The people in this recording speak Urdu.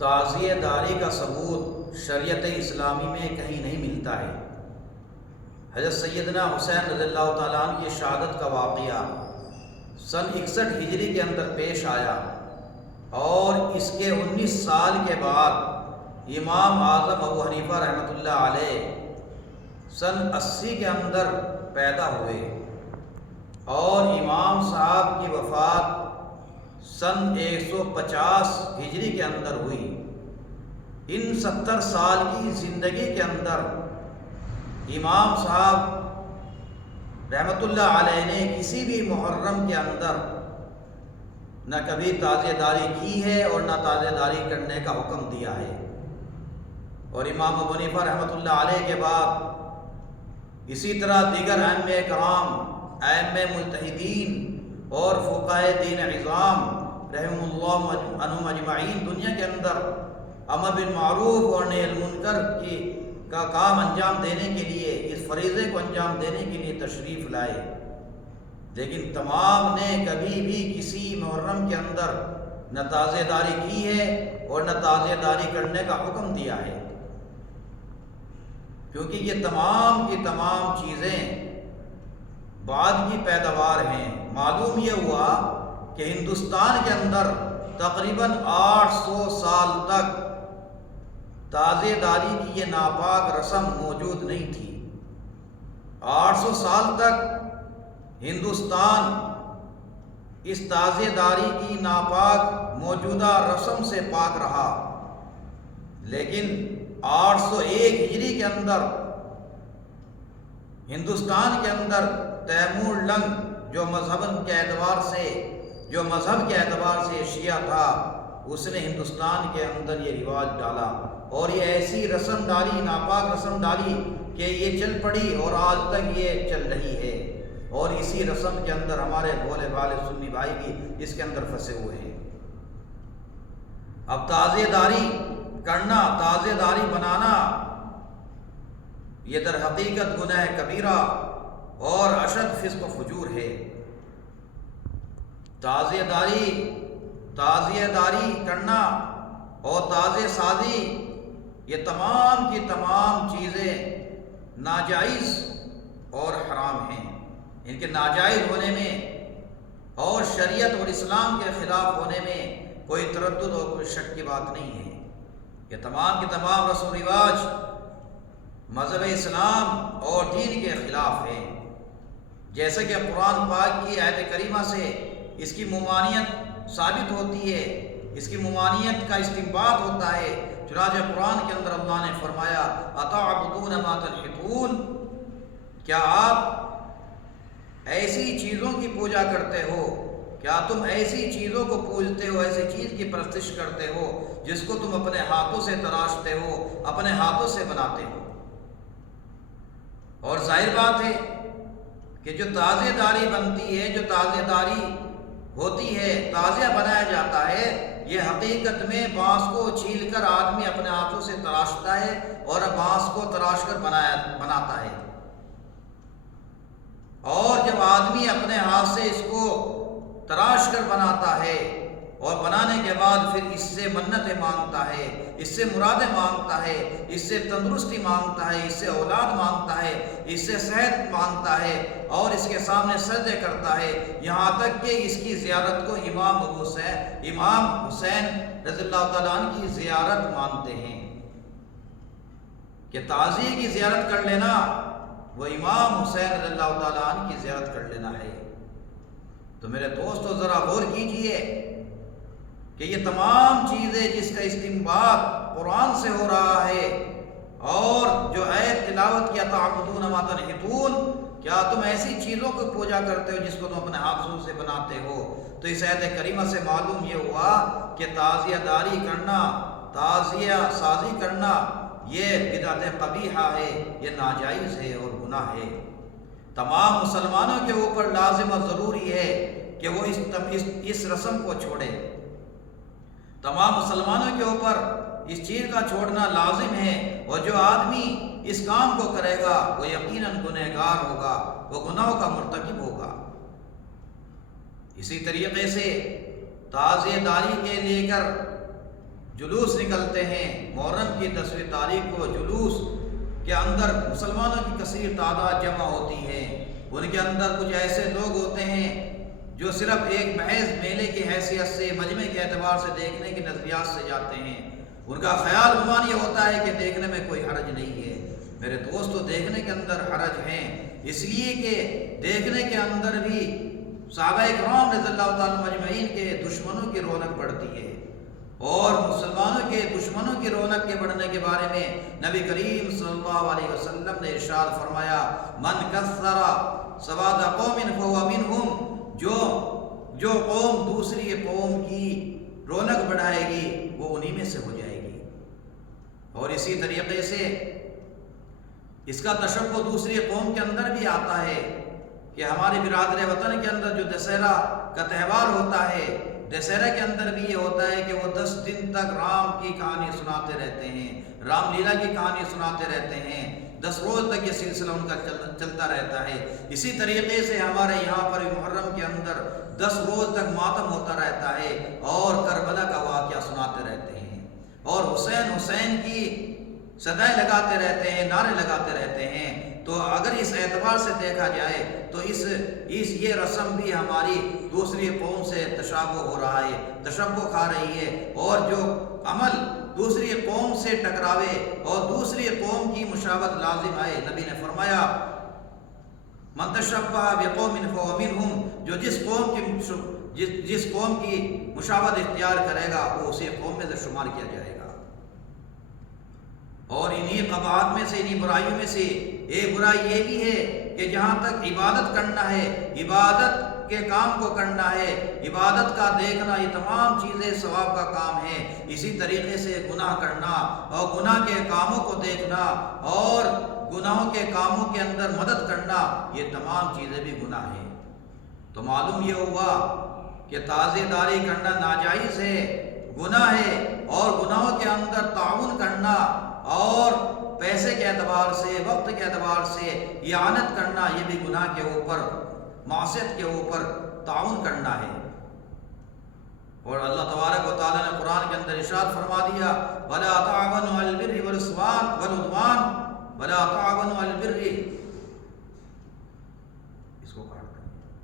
تعزیہ داری کا ثبوت شریعت اسلامی میں کہیں نہیں ملتا ہے۔ حضرت سیدنا حسین رضی اللہ تعالیٰ عنہ کی شہادت کا واقعہ سن 61 ہجری کے اندر پیش آیا، اور اس کے 19 سال کے بعد امام اعظم ابو حنیفہ رحمۃ اللہ علیہ سن 80 کے اندر پیدا ہوئے، اور امام صاحب کی وفات سن 150 ہجری کے اندر ہوئی۔ ان 70 سال کی زندگی کے اندر امام صاحب رحمۃ اللہ علیہ نے کسی بھی محرم کے اندر نہ کبھی تعزیہ داری کی ہے اور نہ تعزیہ داری کرنے کا حکم دیا ہے۔ اور امام ابو حنیفہ رحمۃ اللہ علیہ کے بعد اسی طرح دیگر ائمہ کرام، ائمہ مجتہدین اور فقہاء دین عظام رحمہ اللہ عنہم اجمعین دنیا کے اندر امر بالمعروف اور نہی عن المنکر کا کام انجام دینے کے لیے، اس فریضے کو انجام دینے کے لیے تشریف لائے، لیکن تمام نے کبھی بھی کسی محرم کے اندر نہ تعزیہ داری کی ہے اور نہ تعزیہ داری کرنے کا حکم دیا ہے، کیونکہ یہ تمام کی تمام چیزیں بعد کی پیداوار ہیں۔ معلوم یہ ہوا کہ ہندوستان کے اندر تقریباً 800 سال تک تعزیہ داری کی یہ ناپاک رسم موجود نہیں تھی۔ 800 سال تک ہندوستان اس تعزیہ داری کی ناپاک موجودہ رسم سے پاک رہا، لیکن 801 ہجری کے اندر ہندوستان کے اندر تیمور لنگ جو مذہب کے اعتبار سے شیعہ تھا، اس نے ہندوستان کے اندر یہ رواج ڈالا، اور یہ ایسی رسم ڈالی، ناپاک رسم ڈالی کہ یہ چل پڑی اور آج تک یہ چل رہی ہے، اور اسی رسم کے اندر ہمارے بھولے بھالے سنی بھائی بھی اس کے اندر پھنسے ہوئے ہیں۔ اب تعزیہ داری کرنا، تعزیہ داری بنانا، یہ در حقیقت گناہ کبیرہ اور اشد فسق و فجور ہے۔ تعزیہ داری کرنا اور تعزیہ سازی، یہ تمام کی تمام چیزیں ناجائز اور حرام ہیں۔ ان کے ناجائز ہونے میں اور شریعت اور اسلام کے خلاف ہونے میں کوئی تردد اور کوئی شک کی بات نہیں ہے۔ یہ تمام کے تمام رسم و رواج مذہب اسلام اور دین کے خلاف ہیں، جیسے کہ قرآن پاک کی آیت کریمہ سے اس کی ممانعت ثابت ہوتی ہے، اس کی ممانعت کا استنباط ہوتا ہے۔ چنانچہ قرآن کے اندر اللہ نے فرمایا اتعبدون ما تنحتون، کیا آپ ایسی چیزوں کی پوجا کرتے ہو، کیا تم ایسی چیزوں کو پوجتے ہو، ایسی چیز کی پرستش کرتے ہو جس کو تم اپنے ہاتھوں سے تراشتے ہو، اپنے ہاتھوں سے بناتے ہو۔ اور ظاہر بات ہے کہ جو تعزیہ داری بنتی ہے، جو تعزیہ داری ہوتی ہے، تعزیہ بنایا جاتا ہے، یہ حقیقت میں بانس کو چھیل کر آدمی اپنے ہاتھوں سے تراشتا ہے اور بانس کو تراش کر بناتا ہے، اور جب آدمی اپنے ہاتھ سے اس کو تراش کر بناتا ہے اور بنانے کے بعد پھر اس سے منتیں مانگتا ہے، اس سے مرادیں مانگتا ہے، اس سے تندرستی مانگتا ہے، اس سے اولاد مانگتا ہے، اس سے صحت مانگتا ہے، اور اس کے سامنے سجدے کرتا ہے، یہاں تک کہ اس کی زیارت کو امام حسین رضی اللہ تعالیٰ عنہ کی زیارت مانتے ہیں کہ تعزیہ کی زیارت کر لینا وہ امام حسین رضی اللہ تعالیٰ عنہ کی زیارت کر لینا ہے۔ تو میرے دوستو ذرا غور کیجئے کہ یہ تمام چیزیں جس کا استنباط قرآن سے ہو رہا ہے، اور جو آیت تلاوت کیا تعبدون ما تنحتون، کیا تم ایسی چیزوں کو پوجا کرتے ہو جس کو تم اپنے ہاتھوں سے بناتے ہو، تو اس آیت کریمہ سے معلوم یہ ہوا کہ تعزیہ داری کرنا، تعزیہ سازی کرنا، یہ بدعت قبیحہ ہے، یہ ناجائز ہے اور گناہ ہے۔ تمام مسلمانوں کے اوپر لازم اور ضروری ہے کہ وہ اس رسم کو چھوڑے۔ تمام مسلمانوں کے اوپر اس چیز کا چھوڑنا لازم ہے، اور جو آدمی اس کام کو کرے گا وہ یقیناً گنہگار ہوگا، وہ گناہوں کا مرتکب ہوگا۔ اسی طریقے سے تعزیہ داری کے لے کر جلوس نکلتے ہیں محرم کی 10ویں تاریخ کو، جلوس کے اندر مسلمانوں کی کثیر تعداد جمع ہوتی ہے، ان کے اندر کچھ ایسے لوگ ہوتے ہیں جو صرف ایک محض میلے کی حیثیت سے، مجمع کے اعتبار سے دیکھنے کی نظریات سے جاتے ہیں، ان کا خیال گمان یہ ہوتا ہے کہ دیکھنے میں کوئی حرج نہیں ہے۔ میرے دوستو، دیکھنے کے اندر حرج ہیں، اس لیے کہ دیکھنے کے اندر بھی صحابہ کرام رضی اللہ تعالیٰ مجمعین کے دشمنوں کی رونق بڑھتی ہے، اور مسلمانوں کے دشمنوں کی رونق کے بڑھنے کے بارے میں نبی کریم صلی اللہ علیہ وسلم نے ارشاد فرمایا، من کثر سواد قوم فهو منهم، جو قوم دوسری قوم کی رونق بڑھائے گی وہ انہی میں سے ہو جائے گی۔ اور اسی طریقے سے اس کا تشبہ دوسری قوم کے اندر بھی آتا ہے کہ ہمارے برادر وطن کے اندر جو دسہرہ کا تہوار ہوتا ہے، دسہرہ کے اندر بھی یہ ہوتا ہے کہ وہ 10 دن تک رام کی کہانی سناتے رہتے ہیں، رام لیلا کی کہانی سناتے رہتے ہیں، 10 روز تک یہ سلسلہ ان کا چلتا رہتا ہے۔ اسی طریقے سے ہمارے یہاں پر محرم کے اندر 10 روز تک ماتم ہوتا رہتا ہے اور کربلا کا واقعہ سناتے رہتے ہیں، اور حسین حسین کی صدائیں لگاتے رہتے ہیں، نعرے لگاتے رہتے ہیں۔ تو اگر اس اعتبار سے دیکھا جائے تو یہ رسم بھی ہماری دوسری قوم سے تشابہ ہو رہا ہے، تشبہ کھا رہی ہے، اور جو عمل دوسری قوم سے ٹکراوے اور دوسری قوم کی مشابہت لازم آئے، نبی نے فرمایا من تشبہ بقوم فهو منهم، جو جس قوم کی مشابہت اختیار کرے گا وہ اسی قوم میں سے شمار کیا جائے گا۔ اور انہی قباحت میں سے، انہی برائیوں میں سے ایک برائی یہ بھی ہے کہ جہاں تک عبادت کرنا ہے، عبادت کے کام کو کرنا ہے، عبادت کا دیکھنا، یہ تمام چیزیں ثواب کا کام ہے۔ اسی طریقے سے گناہ کرنا اور گناہ کے کاموں کو دیکھنا اور گناہوں کے کاموں کے اندر مدد کرنا، یہ تمام چیزیں بھی گناہ ہیں۔ تو معلوم یہ ہوا کہ تازے داری کرنا ناجائز ہے، گناہ ہے، اور گناہوں کے اندر تعاون کرنا اور پیسے کے اعتبار سے، وقت کے اعتبار سے اعانت کرنا، یہ بھی گناہ کے اوپر، معصیت کے اوپر تعاون کرنا ہے۔ اور اللہ تبارک و تعالیٰ نے قرآن کے اندر ارشاد فرما دیا، وَلَا تَعَاوَنُوا عَلَى الْبِرِّ وَالْعُدْوَانِ وَلَا تَعَاوَنُوا عَلَى الْبِرِّ